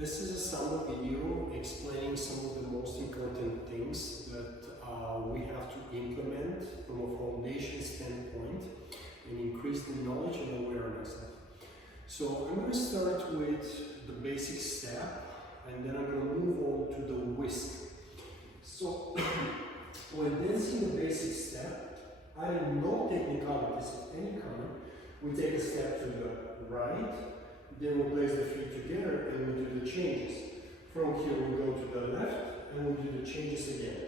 This is a Samba video explaining some of the most important things that we have to implement from a foundation standpoint and increase the knowledge and awareness of. So I'm going to start with the basic step and then I'm going to move on to the whisk. So when dancing the basic step, adding no technicalities of any kind, we take a step to the right, then we place the feet together and we do the changes. From here we go to the left and we do the changes again.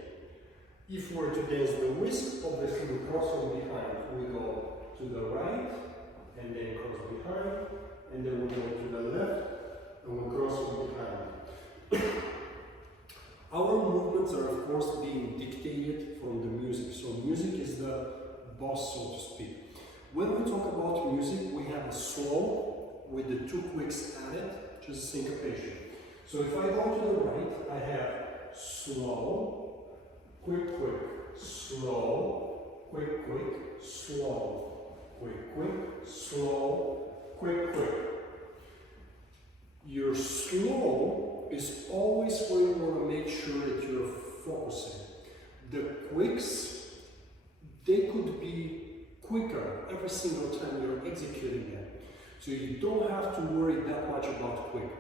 If we're to dance the whisk, obviously we cross from behind. We go to the right and then cross behind, and then we go to the left and we cross from behind. Our movements are of course being dictated from the music. So music is the boss, so to speak. When we talk about music, we have a slow with the two quicks added, just syncopation. So if I go to the right, I have slow, quick, quick, slow, quick, quick, slow, quick, quick, slow, quick, quick. Your slow is always where you want to make sure that you're focusing. The quicks, they could be quicker every single time you're executing them. So you don't have to worry that much about quick.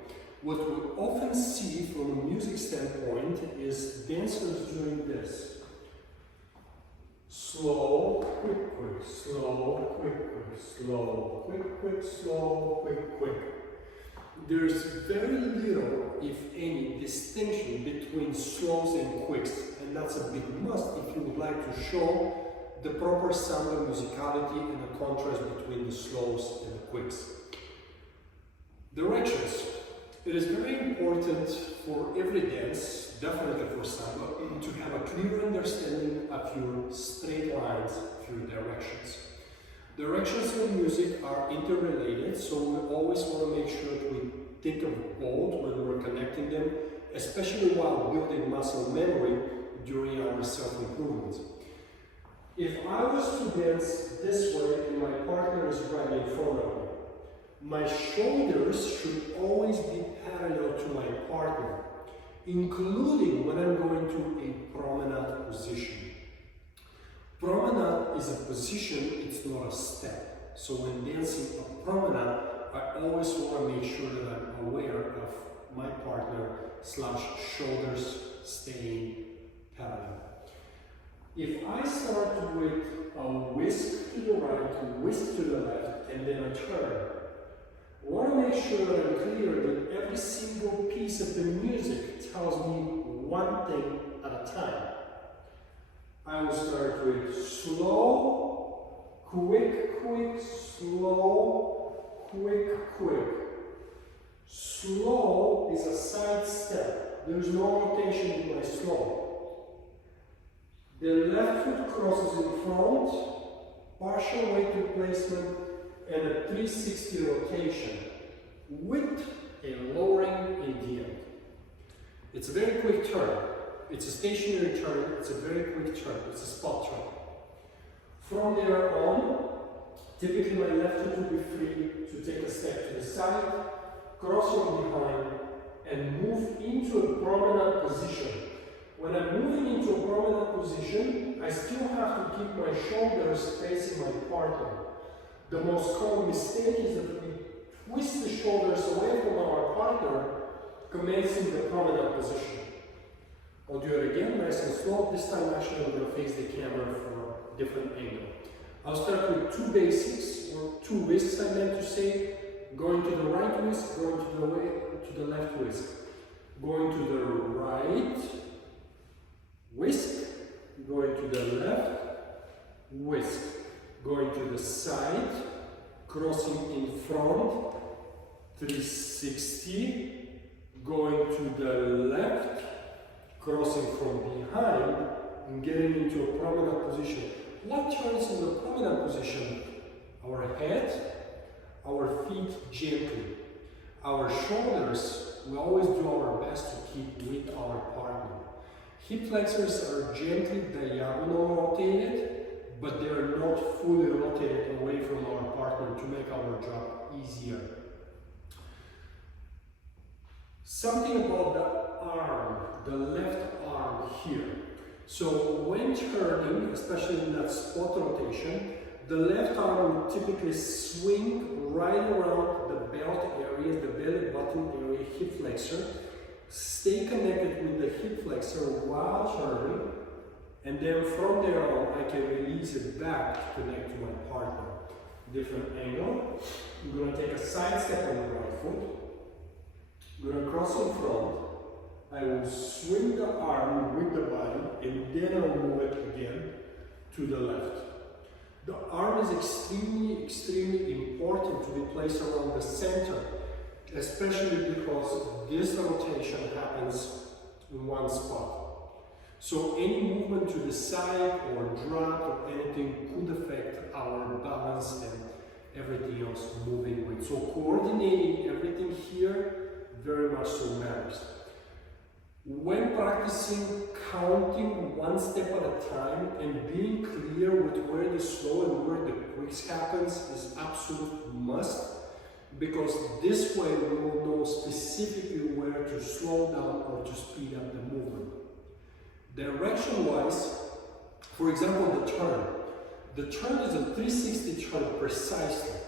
What we often see from a music standpoint is dancers doing this. Slow, quick, quick, slow, quick, quick, slow, quick, quick, slow, quick, quick. There's very little, if any, distinction between slows and quicks, and that's a big must if you would like to show the proper samba musicality and the contrast between the slows and the quicks. Directions. It is very important for every dance, definitely for samba, to have a clear understanding of your straight lines, of your directions. Directions in music are interrelated, so we always want to make sure that we think of both when we're connecting them, especially while building muscle memory during our self-improvement. If I was to dance this way and my partner is right in front of me, my shoulders should always be parallel to my partner, including when I'm going to a promenade position. Promenade is a position, it's not a step. So when dancing a promenade, I always want to make sure that I'm aware of my partner / shoulders staying parallel. If I start with a whisk to the right, whisk to the left, and then a turn, I want to make sure that I'm clear that every single piece of the music tells me one thing at a time. I will start with slow, quick, quick, slow, quick, quick. Slow is a side step. There is no rotation in my slow. The left foot crosses in front, partial weighted placement, and a 360 rotation with a lowering in the end. It's a very quick turn. It's a stationary turn. It's a very quick turn. It's a spot turn. From there on, typically my left foot will be free to take a step to the side, cross from behind, and move into a promenade position. When I'm moving into a promenade position, I still have to keep my shoulders facing my partner. The most common mistake is that we twist the shoulders away from our partner, commencing the promenade position. I'll do it again, nice and slow. This time actually I'm going to face the camera for a different angle. I'll start with two basics, or two whisks I meant to say. Going to the right whisk, going to the left whisk. Going to the right whisk, going to the left whisk. Going to the side, crossing in front, 360, going to the left, crossing from behind, and getting into a promenade position. What turns in the promenade position? Our head, our feet gently. Our shoulders, we always do our best to keep with our partner. Hip flexors are gently diagonal rotated, but they are not fully rotated away from our partner to make our job easier. Something about the arm, the left arm here. So when turning, especially in that spot rotation, the left arm will typically swing right around the belt area, the belly button area, hip flexor. Stay connected with the hip flexor while turning, and then from there on I can release it back to connect to my partner. Different angle. I'm going to take a side step on the right foot. I'm going to cross in front. I will swing the arm with the body, and then I'll move it again to the left. The arm is extremely important to be placed around the center, especially because this rotation happens in one spot. So any movement to the side or drop or anything could affect our balance and everything else moving with. So coordinating everything here very much so matters. When practicing counting one step at a time and being clear with where the slow and where the quick happens is absolute must, because this way we will know specifically where to slow down or to speed up the movement. Direction-wise, for example, the turn. The turn is a 360 turn precisely.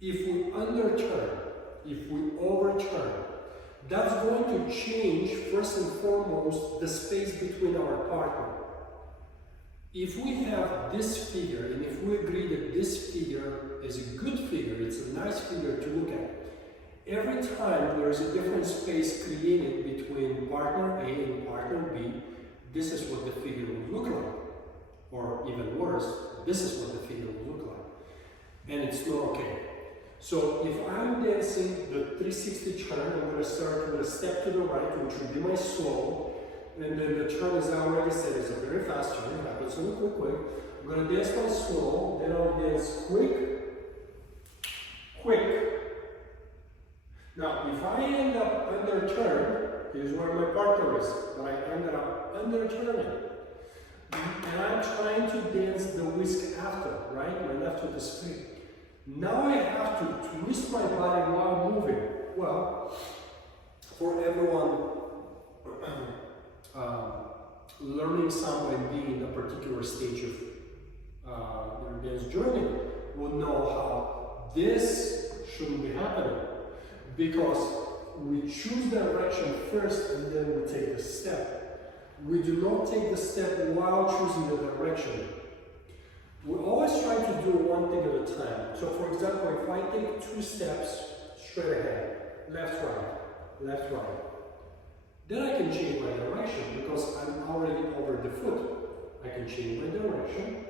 If we underturn, if we overturn, that's going to change, first and foremost, the space between our partner. If we have this figure, and if we agree that this figure is a good figure, it's a nice figure to look at, every time there is a different space created between partner A and partner B, this is what the figure would look like. Or even worse, this is what the figure would look like. And it's not okay. So if I'm dancing the 360 turn, I'm going to start with a step to the right, which would be my slow. And then the turn, as I already said, is a very fast turn. It happens really quick. I'm going to dance my slow, then I'll dance quick. Now, if I end up under turn, here's where my partner is, but I ended up under turning. And I'm trying to dance the whisk after, right? My left foot is free. Now I have to twist my body while moving. Well, for everyone learning Samba and being in a particular stage of their dance journey will know how this shouldn't be happening. Because we choose direction first and then we take the step. We do not take the step while choosing the direction. We always try to do one thing at a time. So for example, if I take 2 steps straight ahead, left, right, then I can change my direction because I'm already over the foot. I can change my direction.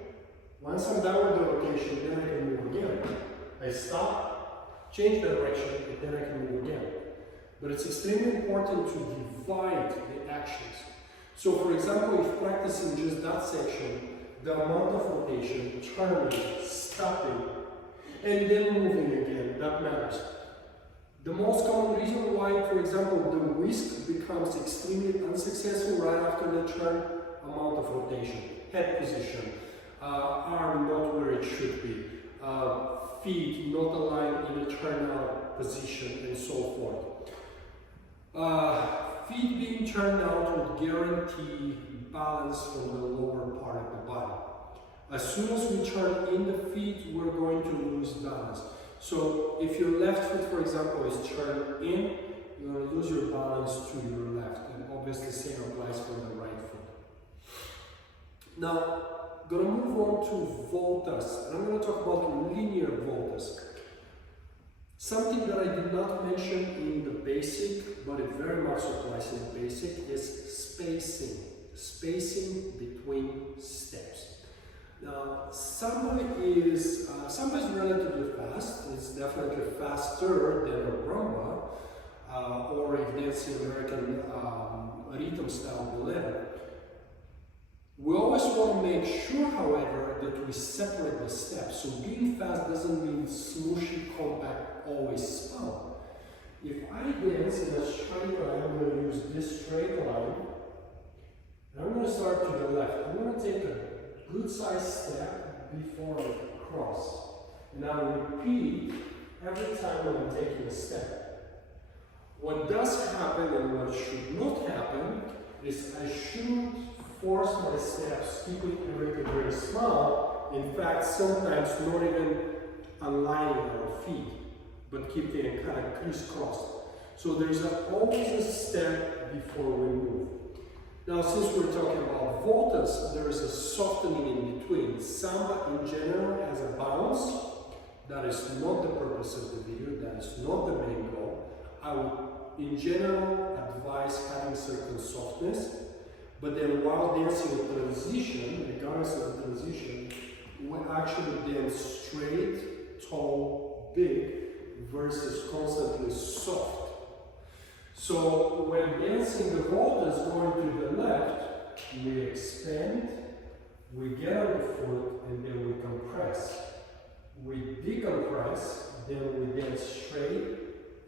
Once I'm done with the rotation, then I can move again. I stop, change direction, and then I can move again. But it's extremely important to divide the actions. So for example, if practicing just that section, the amount of rotation, turning, stopping, and then moving again, that matters. The most common reason why, for example, the whisk becomes extremely unsuccessful right after the turn, amount of rotation, head position, arm not where it should be, feet not aligned in a turnout position, and so forth. Feet being turned out would guarantee balance from the lower part of the body. As soon as we turn in the feet, we're going to lose balance. So if your left foot, for example, is turned in, you're going to lose your balance to your left. And obviously the same applies for the right foot. Now, I'm going to move on to voltas. And I'm going to talk about linear voltas. Something that I did not mention in the basic, but it very much applies in the basic, is spacing. Spacing between steps. Now, Samba is relatively fast. It's definitely faster than a rumba, or if that's the American rhythm style ballet. We always want to make sure, however, that we separate the steps. So being fast doesn't mean smooshy, compact, always spun. If I dance in a straight line, I'm going to use this straight line. And I'm going to start to the left. I'm going to take a good sized step before I cross. And I'll repeat every time I'm taking a step. What does happen and what should not happen is I shouldn't force my steps, keeping everything very small. In fact, sometimes not even aligning our feet, but keeping it kind of crisscrossed. So there's always a step before we move. Now, since we're talking about voltas, there is a softening in between. Samba in general has a bounce. That is not the purpose of the video, that is not the main goal. I would, in general, advise having certain softness, but then while dancing a transition, regardless of the transition, we actually dance straight, tall, big, versus constantly soft. So when dancing the voltas going to the left, we expand, we get on the foot, and then we compress. We decompress, then we dance straight,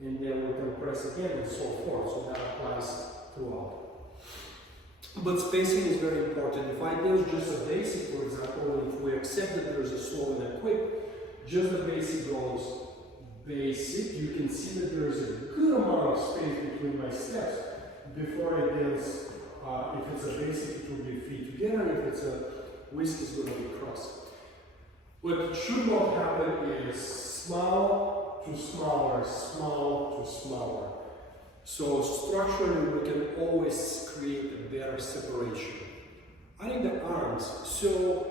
and then we compress again, and so forth. So that applies throughout. But spacing is very important. If I dance just a basic, for example, if we accept that there's a slow and a quick, just the basic goes basic. You can see that there's a good amount of space between my steps. Before I dance, if it's a basic, it will be feet together. If it's a whisk, it's going to be cross. What should not happen is small to smaller, small to smaller. So structurally, we can always create a better separation. I think the arms. So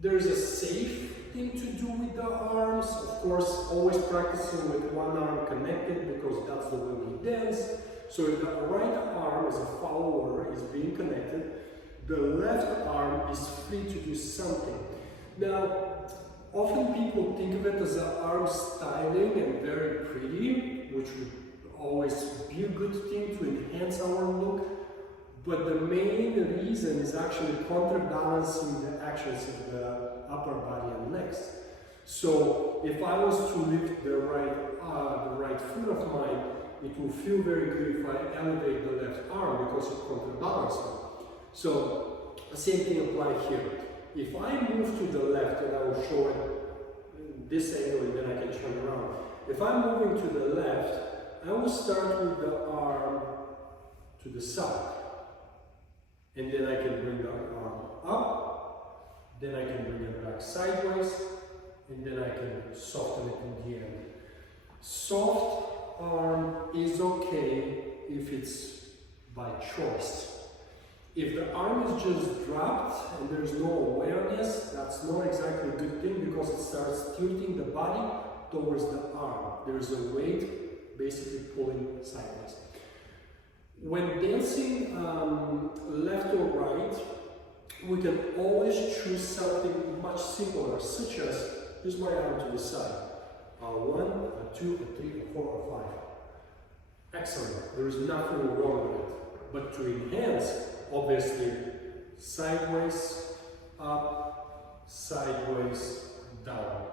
there's a safe thing to do with the arms. Of course, always practicing with one arm connected because that's the way we dance. So if the right arm as a follower is being connected, the left arm is free to do something. Now, often people think of it as an arm styling and very pretty, which would always be a good thing to enhance our look, but the main reason is actually counterbalancing the actions of the upper body and legs. So if I was to lift the right foot of mine, it will feel very good if I elevate the left arm because it counterbalances it. So the same thing applies here. If I move to the left, and I will show it this angle and then I can turn around. If I'm moving to the left, I will start with the arm to the side. And then I can bring the arm up, then I can bring it back sideways, and then I can soften it in the end. Soft arm is okay if it's by choice. If the arm is just dropped and there's no awareness, that's not exactly a good thing because it starts tilting the body towards the arm. There's a weight basically pulling sideways. When dancing left or right, we can always choose something much simpler, such as, here's my arm to the side. 1, a 2, a 3, a 4, a 5. Excellent, there is nothing wrong with it. But to enhance, obviously, sideways, up, sideways, down.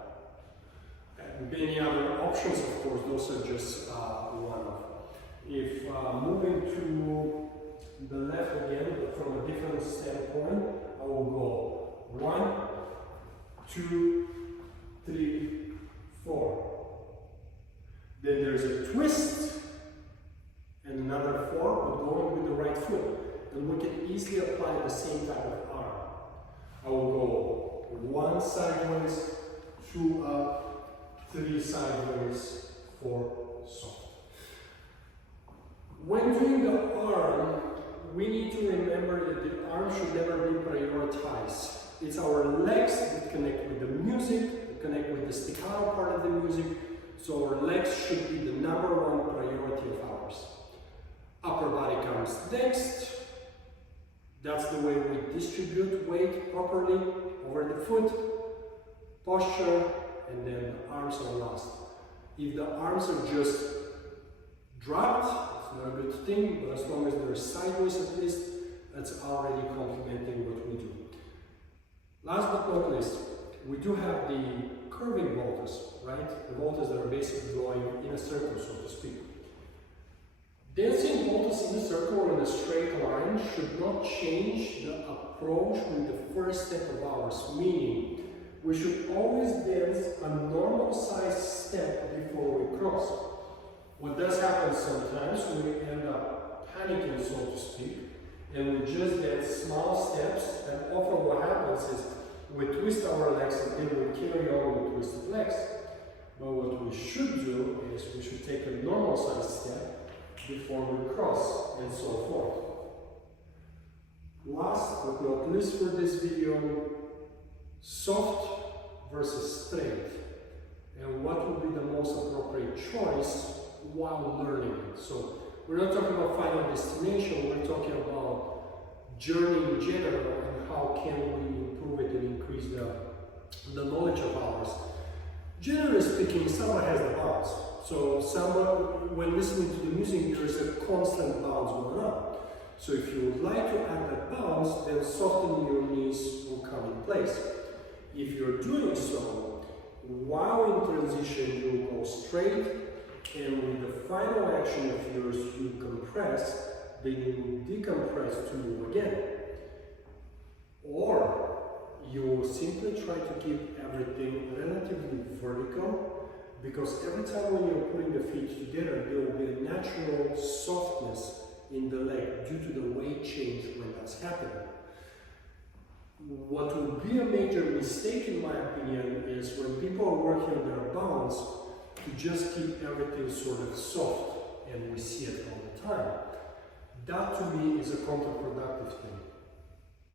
And many other options, of course, those are just one of. If moving to the left again, but from a different standpoint, I will go 1, 2, 3, 4. Then there's a twist and another 4, but going with the right foot. And we can easily apply the same type of arm. I will go 1 sideways, 2 up, 3 sideways, 4 soft. When doing the arm, we need to remember that the arm should never be prioritized. It's our legs that connect with the music, that connect with the staccato part of the music, so our legs should be the #1 priority of ours. Upper body comes next. That's the way we distribute weight properly over the foot, posture, and then the arms are last. If the arms are just dropped, it's not a good thing, but as long as they're sideways at least, that's already complementing what we do. Last but not least, we do have the curving voltas, right? The voltas that are basically going in a circle, so to speak. Dancing voltas in a circle or in a straight line should not change the approach with the first step of ours, meaning we should always dance a normal size step before we cross. What does happen sometimes, we end up panicking, so to speak, and we just get small steps, and often what happens is we twist our legs until we carry on with twisted legs. But what we should do is we should take a normal sized step before we cross, and so forth. Last but not least for this video, soft versus straight, and what would be the most appropriate choice while learning it. So we're not talking about final destination, we're talking about journey in general and how can we improve it and increase the knowledge of ours. Generally speaking, Samba has the bounce. So Samba, when listening to the music, there is a constant bounce going on. So if you would like to add that bounce, then softening your knees will come in place. If you're doing so, while in transition, you will go straight, and with the final action of yours, you compress, then you will decompress to move again. Or you will simply try to keep everything relatively vertical, because every time when you're putting the feet together, there will be a natural softness in the leg due to the weight change when that's happening. What would be a major mistake in my opinion is when people are working on their bounce to just keep everything sort of soft, and we see it all the time. That to me is a counterproductive thing.